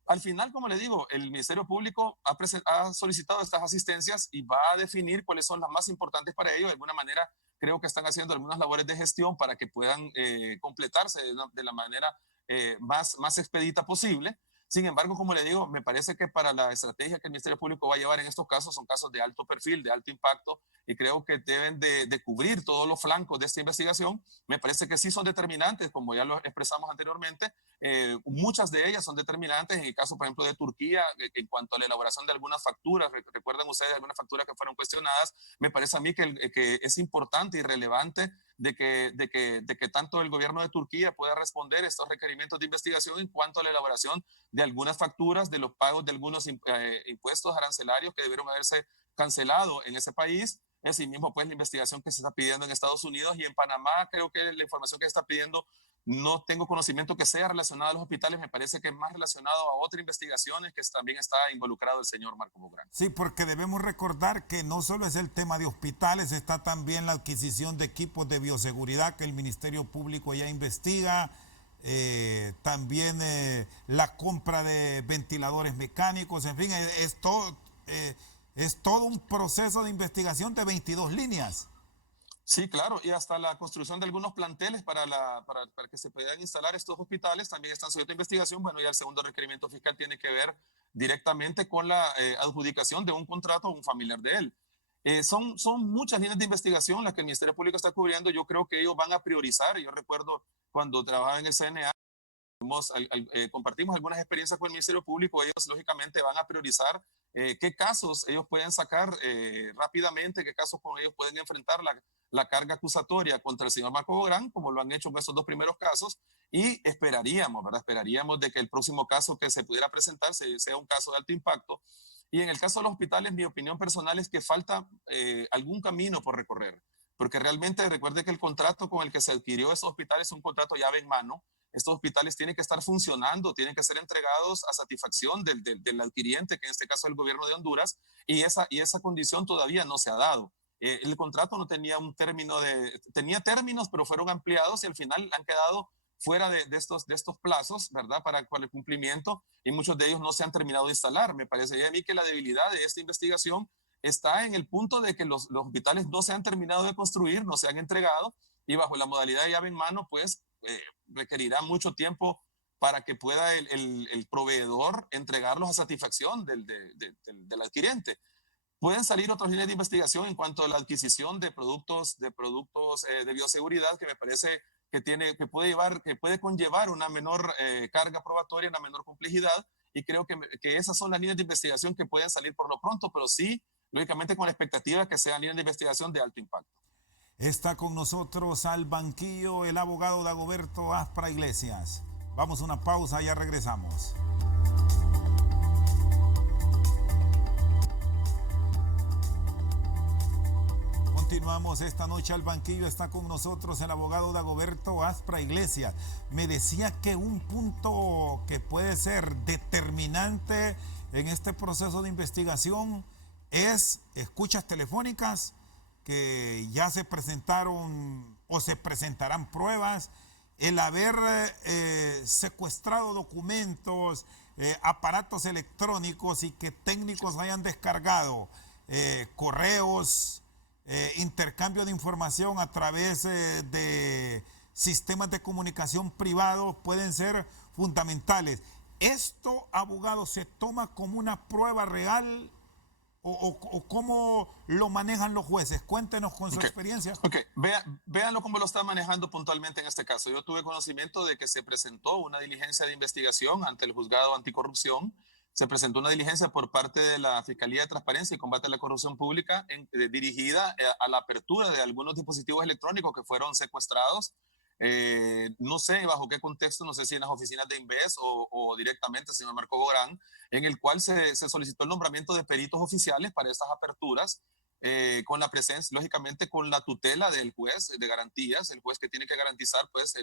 Al final, como le digo, el Ministerio Público ha solicitado estas asistencias y va a definir cuáles son las más importantes para ellos. De alguna manera, creo que están haciendo algunas labores de gestión para que puedan completarse de la manera más expedita posible. Sin embargo, como le digo, me parece que para la estrategia que el Ministerio Público va a llevar en estos casos son casos de alto perfil, de alto impacto, y creo que deben de cubrir todos los flancos de esta investigación. Me parece que sí son determinantes, como ya lo expresamos anteriormente. Muchas de ellas son determinantes en el caso, por ejemplo, de Turquía, en cuanto a la elaboración de algunas facturas. Recuerdan ustedes algunas facturas que fueron cuestionadas. Me parece a mí que es importante y relevante de que tanto el gobierno de Turquía pueda responder estos requerimientos de investigación en cuanto a la elaboración de algunas facturas, de los pagos de algunos impuestos arancelarios que debieron haberse cancelado en ese país. Asimismo, pues la investigación que se está pidiendo en Estados Unidos y en Panamá, creo que la información que se está pidiendo no tengo conocimiento que sea relacionada a los hospitales, me parece que es más relacionado a otras investigaciones que también está involucrado el señor Marco Bográn. Sí, porque debemos recordar que no solo es el tema de hospitales, está también la adquisición de equipos de bioseguridad que el Ministerio Público ya investiga, también la compra de ventiladores mecánicos, en fin, es todo un proceso de investigación de 22 líneas. Sí, claro, y hasta la construcción de algunos planteles para que se puedan instalar estos hospitales también están sujetos a investigación. Bueno, ya el segundo requerimiento fiscal tiene que ver directamente con la adjudicación de un contrato a un familiar de él. Son muchas líneas de investigación las que el Ministerio Público está cubriendo. Yo creo que ellos van a priorizar. Yo recuerdo cuando trabajaba en el CNA, compartimos algunas experiencias con el Ministerio Público. Ellos lógicamente van a priorizar qué casos ellos pueden sacar rápidamente, qué casos con ellos pueden enfrentar la carga acusatoria contra el señor Marco Bográn, como lo han hecho en estos dos primeros casos, y esperaríamos, ¿verdad? Esperaríamos de que el próximo caso que se pudiera presentar sea un caso de alto impacto. Y en el caso de los hospitales, mi opinión personal es que falta algún camino por recorrer, porque realmente recuerde que el contrato con el que se adquirió esos hospitales es un contrato llave en mano. Estos hospitales tienen que estar funcionando, tienen que ser entregados a satisfacción del adquiriente, que en este caso es el gobierno de Honduras, y esa condición todavía no se ha dado. El contrato no tenía un término tenía términos, pero fueron ampliados y al final han quedado fuera de estos plazos, ¿verdad? Para el cumplimiento, y muchos de ellos no se han terminado de instalar. Me parece a mí que la debilidad de esta investigación está en el punto de que los hospitales no se han terminado de construir, no se han entregado, y bajo la modalidad de llave en mano, pues requerirá mucho tiempo para que pueda el proveedor entregarlos a satisfacción del adquirente. Pueden salir otras líneas de investigación en cuanto a la adquisición de productos de bioseguridad, que me parece que puede conllevar una menor carga probatoria, una menor complejidad, y creo que esas son las líneas de investigación que pueden salir por lo pronto, pero sí, lógicamente con la expectativa de que sean líneas de investigación de alto impacto. Está con nosotros al banquillo el abogado Dagoberto Aspra Iglesias. Vamos a una pausa, ya regresamos. Continuamos esta noche al banquillo, está con nosotros el abogado Dagoberto Aspra Iglesias. Me decía que un punto que puede ser determinante en este proceso de investigación es escuchas telefónicas, que ya se presentaron o se presentarán pruebas, el haber secuestrado documentos, aparatos electrónicos, y que técnicos hayan descargado correos, intercambio de información a través de sistemas de comunicación privados pueden ser fundamentales. ¿Esto, abogado, se toma como una prueba real o cómo lo manejan los jueces? Cuéntenos con su experiencia. Ok, véanlo cómo lo está manejando puntualmente en este caso. Yo tuve conocimiento de que se presentó una diligencia de investigación ante el juzgado anticorrupción. Se presentó una diligencia por parte de la Fiscalía de Transparencia y Combate a la Corrupción Pública dirigida a la apertura de algunos dispositivos electrónicos que fueron secuestrados. No sé bajo qué contexto, no sé si en las oficinas de Inves o directamente el señor Marco Bográn, en el cual se solicitó el nombramiento de peritos oficiales para estas aperturas, con la presencia, lógicamente con la tutela del juez de garantías, el juez que tiene que garantizar pues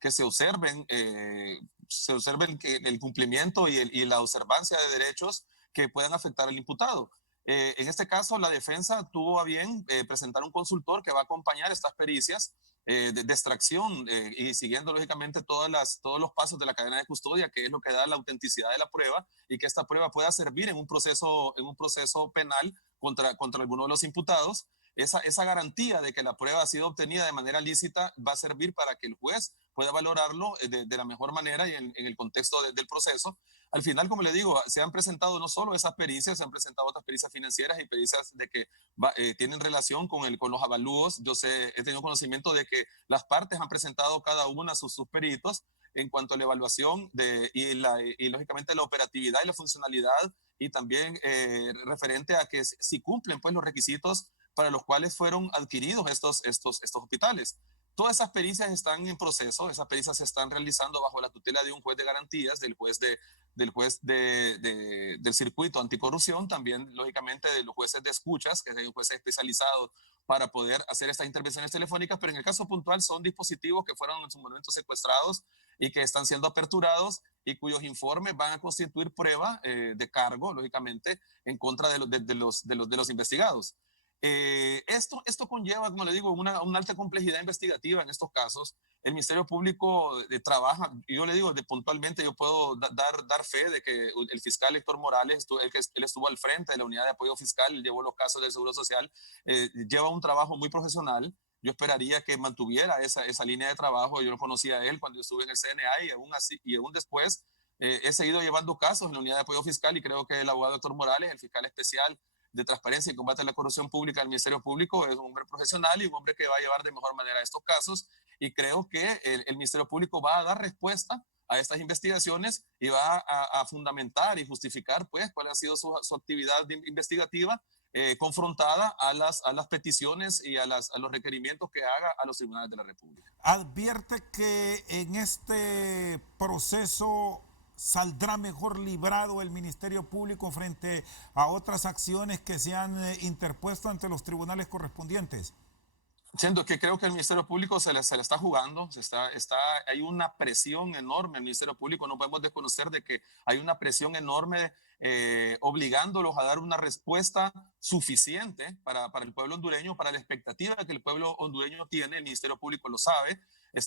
que se observen el cumplimiento y la observancia de derechos que puedan afectar al imputado. En este caso, la defensa tuvo a bien presentar un consultor que va a acompañar estas pericias de extracción y siguiendo lógicamente todos los pasos de la cadena de custodia, que es lo que da la autenticidad de la prueba, y que esta prueba pueda servir en un proceso penal contra alguno de los imputados. Esa garantía de que la prueba ha sido obtenida de manera lícita va a servir para que el juez pueda valorarlo de la mejor manera y en el contexto del proceso. Al final, como le digo, se han presentado no solo esas pericias, se han presentado otras pericias financieras y pericias de que tienen relación con los avalúos. Yo he tenido conocimiento de que las partes han presentado cada una sus peritos en cuanto a la evaluación y lógicamente la operatividad y la funcionalidad, y también referente a que si cumplen pues los requisitos para los cuales fueron adquiridos estos hospitales. Todas esas pericias están en proceso, esas pericias se están realizando bajo la tutela de un juez de garantías, del juez del circuito anticorrupción, también lógicamente de los jueces de escuchas, que es un juez especializado para poder hacer estas intervenciones telefónicas, pero en el caso puntual son dispositivos que fueron en su momento secuestrados y que están siendo aperturados y cuyos informes van a constituir prueba de cargo, lógicamente, en contra de los investigados. Esto conlleva, como le digo, una alta complejidad investigativa en estos casos. El Ministerio Público trabaja, yo le digo, puntualmente yo puedo dar fe de que el fiscal Héctor Morales, él estuvo al frente de la unidad de apoyo fiscal, llevó los casos del Seguro Social, lleva un trabajo muy profesional. Yo esperaría que mantuviera esa línea de trabajo. Yo lo conocía a él cuando yo estuve en el CNA y aún después he seguido llevando casos en la unidad de apoyo fiscal, y creo que el abogado Héctor Morales, el fiscal especial de Transparencia y Combate a la Corrupción Pública del Ministerio Público, es un hombre profesional y un hombre que va a llevar de mejor manera estos casos, y creo que el Ministerio Público va a dar respuesta a estas investigaciones y va a fundamentar y justificar pues cuál ha sido su actividad investigativa confrontada a las peticiones y a los requerimientos que haga a los tribunales de la República. Advierte que en este proceso saldrá mejor librado el Ministerio Público frente a otras acciones que se han interpuesto ante los tribunales correspondientes. Siento que creo que el Ministerio Público se le está jugando, hay una presión enorme. El Ministerio Público, no podemos desconocer de que hay una presión enorme obligándolos a dar una respuesta suficiente para el pueblo hondureño, para la expectativa que el pueblo hondureño tiene. El Ministerio Público lo sabe,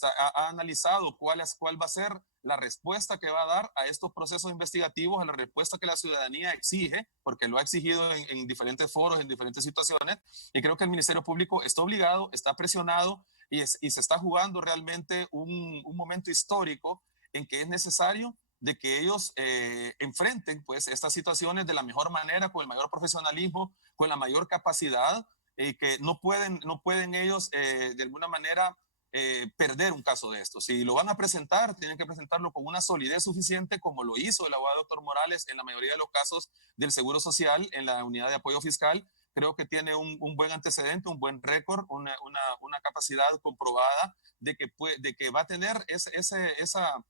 ha analizado cuál va a ser la respuesta que va a dar a estos procesos investigativos, a la respuesta que la ciudadanía exige, porque lo ha exigido en diferentes foros, en diferentes situaciones, y creo que el Ministerio Público está obligado, está presionado y se está jugando realmente un momento histórico en que es necesario de que ellos enfrenten pues estas situaciones de la mejor manera, con el mayor profesionalismo, con la mayor capacidad, que no pueden ellos de alguna manera perder un caso de estos. Si lo van a presentar, tienen que presentarlo con una solidez suficiente, como lo hizo el abogado doctor Morales en la mayoría de los casos del Seguro Social en la unidad de apoyo fiscal. Creo que tiene un buen antecedente, un buen récord, una capacidad comprobada de que va a tener esa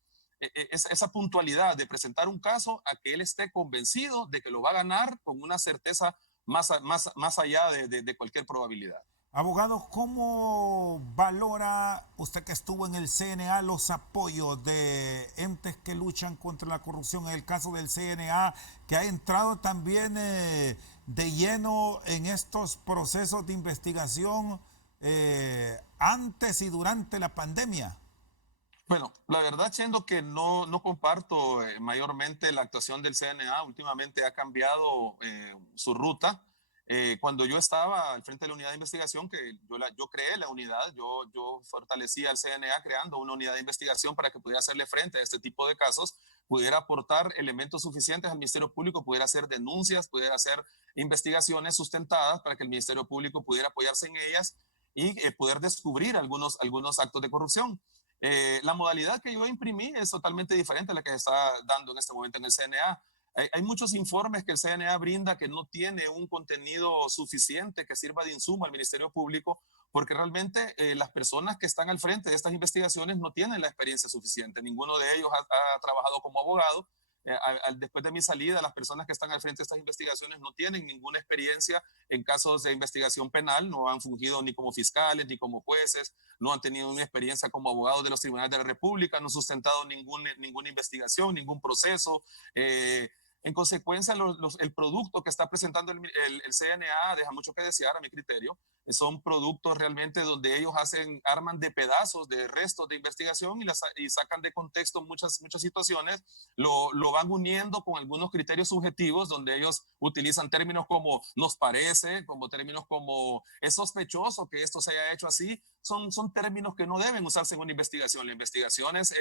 puntualidad de presentar un caso a que él esté convencido de que lo va a ganar con una certeza más allá de cualquier probabilidad. Abogado, ¿cómo valora usted, que estuvo en el CNA, los apoyos de entes que luchan contra la corrupción? En el caso del CNA, que ha entrado también de lleno en estos procesos de investigación antes y durante la pandemia. Bueno, la verdad, siendo que no comparto mayormente la actuación del CNA. Últimamente ha cambiado su ruta. Cuando yo estaba al frente de la unidad de investigación, que yo creé la unidad, yo fortalecí al CNA creando una unidad de investigación para que pudiera hacerle frente a este tipo de casos, pudiera aportar elementos suficientes al Ministerio Público, pudiera hacer denuncias, pudiera hacer investigaciones sustentadas para que el Ministerio Público pudiera apoyarse en ellas y poder descubrir algunos actos de corrupción. La modalidad que yo imprimí es totalmente diferente a la que se está dando en este momento en el CNA. Hay muchos informes que el CNA brinda que no tiene un contenido suficiente que sirva de insumo al Ministerio Público, porque realmente las personas que están al frente de estas investigaciones no tienen la experiencia suficiente. Ninguno de ellos ha trabajado como abogado. Después de mi salida, las personas que están al frente de estas investigaciones no tienen ninguna experiencia en casos de investigación penal, no han fungido ni como fiscales ni como jueces, no han tenido una experiencia como abogados de los tribunales de la República, no han sustentado ninguna investigación, ningún proceso. En consecuencia, el producto que está presentando el CNA deja mucho que desear a mi criterio. Son productos realmente donde ellos arman de pedazos, de restos de investigación y sacan de contexto muchas situaciones, lo van uniendo con algunos criterios subjetivos donde ellos utilizan términos como nos parece, como términos como es sospechoso que esto se haya hecho así. Son términos que no deben usarse en una investigación. Las investigaciones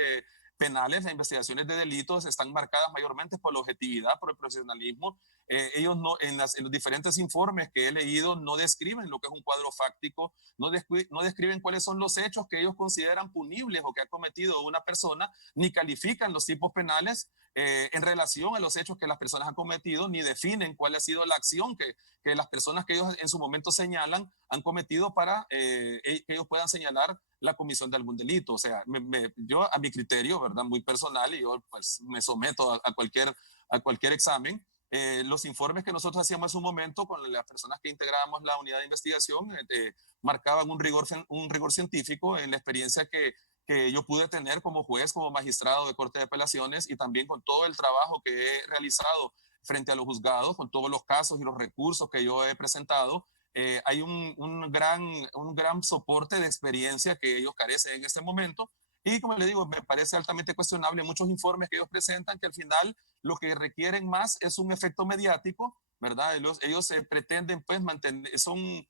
penales, las investigaciones de delitos están marcadas mayormente por la objetividad, por el profesionalismo. Ellos no, en los diferentes informes que he leído no describen lo que es un cuadro fáctico, no describen cuáles son los hechos que ellos consideran punibles o que ha cometido una persona, ni califican los tipos penales en relación a los hechos que las personas han cometido, ni definen cuál ha sido la acción que las personas que ellos en su momento señalan han cometido para que ellos puedan señalar la comisión de algún delito. O sea, yo a mi criterio, ¿verdad? Muy personal, y yo pues me someto a cualquier examen. Los informes que nosotros hacíamos en su momento con las personas que integrábamos la unidad de investigación marcaban un rigor científico en la experiencia que yo pude tener como juez, como magistrado de Corte de Apelaciones y también con todo el trabajo que he realizado frente a los juzgados, con todos los casos y los recursos que yo he presentado. Hay un gran soporte de experiencia que ellos carecen en este momento. Y como le digo, me parece altamente cuestionable muchos informes que ellos presentan que al final lo que requieren más es un efecto mediático, ¿verdad? Ellos pretenden pues mantener, son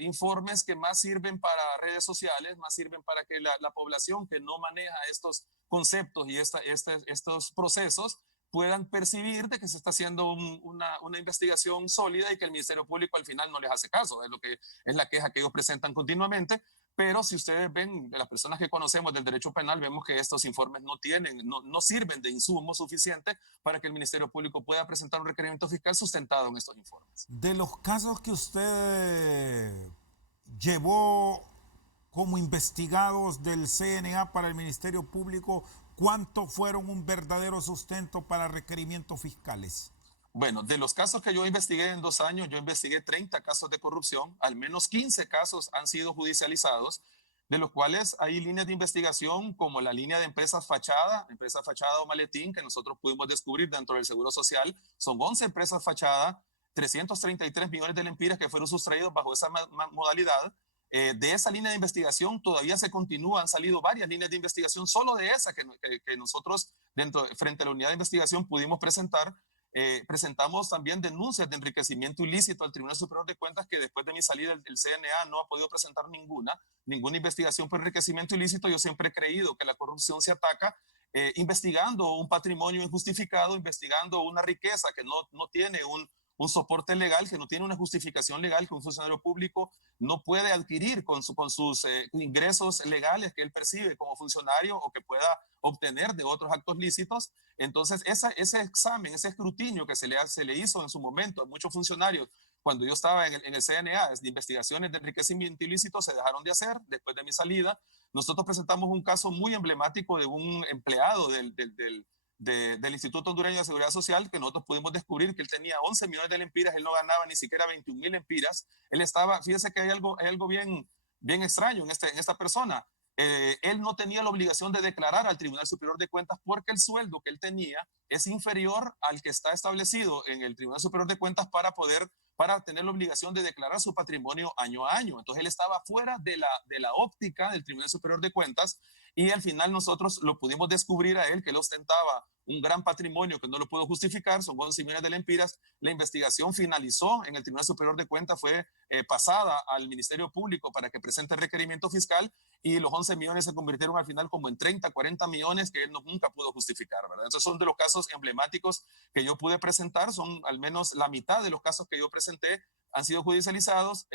informes que más sirven para redes sociales, más sirven para que la población que no maneja estos conceptos y estos procesos puedan percibir de que se está haciendo una investigación sólida y que el Ministerio Público al final no les hace caso. Es la queja que ellos presentan continuamente. Pero si ustedes ven, de las personas que conocemos del derecho penal, vemos que estos informes no sirven de insumo suficiente para que el Ministerio Público pueda presentar un requerimiento fiscal sustentado en estos informes. De los casos que usted llevó como investigados del CNA para el Ministerio Público, ¿cuántos fueron un verdadero sustento para requerimientos fiscales? Bueno, de los casos que yo investigué en 2 años, yo investigué 30 casos de corrupción, al menos 15 casos han sido judicializados, de los cuales hay líneas de investigación como la línea de empresa fachada o maletín, que nosotros pudimos descubrir dentro del Seguro Social. Son 11 empresas fachada, 333 millones de lempiras que fueron sustraídos bajo esa modalidad. De esa línea de investigación todavía se continúa, han salido varias líneas de investigación solo de esa que nosotros frente a la unidad de investigación pudimos presentar. Presentamos también denuncias de enriquecimiento ilícito al Tribunal Superior de Cuentas, que después de mi salida el CNA no ha podido presentar ninguna investigación por enriquecimiento ilícito. Yo siempre he creído que la corrupción se ataca investigando un patrimonio injustificado, investigando una riqueza que no tiene un soporte legal, que no tiene una justificación legal, que un funcionario público no puede adquirir con sus ingresos legales que él percibe como funcionario o que pueda obtener de otros actos lícitos. Entonces, ese examen, ese escrutinio que se le hizo en su momento a muchos funcionarios cuando yo estaba en el CNA, de investigaciones de enriquecimiento ilícito, se dejaron de hacer después de mi salida. Nosotros presentamos un caso muy emblemático de un empleado del Instituto Hondureño de Seguridad Social, que nosotros pudimos descubrir que él tenía 11 millones de lempiras, él no ganaba ni siquiera 21,000 lempiras. Fíjese que hay algo bien extraño en esta persona. Él no tenía la obligación de declarar al Tribunal Superior de Cuentas porque el sueldo que él tenía es inferior al que está establecido en el Tribunal Superior de Cuentas para tener la obligación de declarar su patrimonio año a año. Entonces él estaba fuera de la óptica del Tribunal Superior de Cuentas, y al final nosotros lo pudimos descubrir a él, que él ostentaba un gran patrimonio que no lo pudo justificar, son 11 millones de lempiras. La investigación finalizó en el Tribunal Superior de Cuentas, fue pasada al Ministerio Público para que presente el requerimiento fiscal, y los 11 millones se convirtieron al final como en 30, 40 millones que él nunca pudo justificar, ¿verdad? Entonces son de los casos emblemáticos que yo pude presentar, son al menos la mitad de los casos que yo presenté han sido judicializados.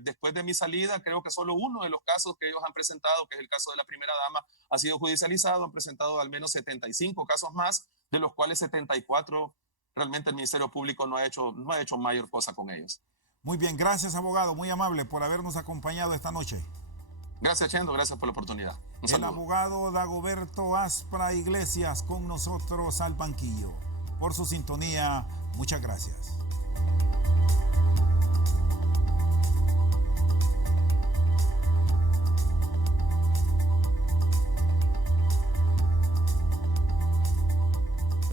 Después de mi salida, creo que solo uno de los casos que ellos han presentado, que es el caso de la primera dama, ha sido judicializado. Han presentado al menos 75 casos más, de los cuales 74 realmente el Ministerio Público no ha hecho mayor cosa con ellos. Muy bien, gracias, abogado, muy amable por habernos acompañado esta noche. Gracias, Chendo, gracias por la oportunidad. El abogado Dagoberto Aspra Iglesias con nosotros al banquillo. Por su sintonía, muchas gracias.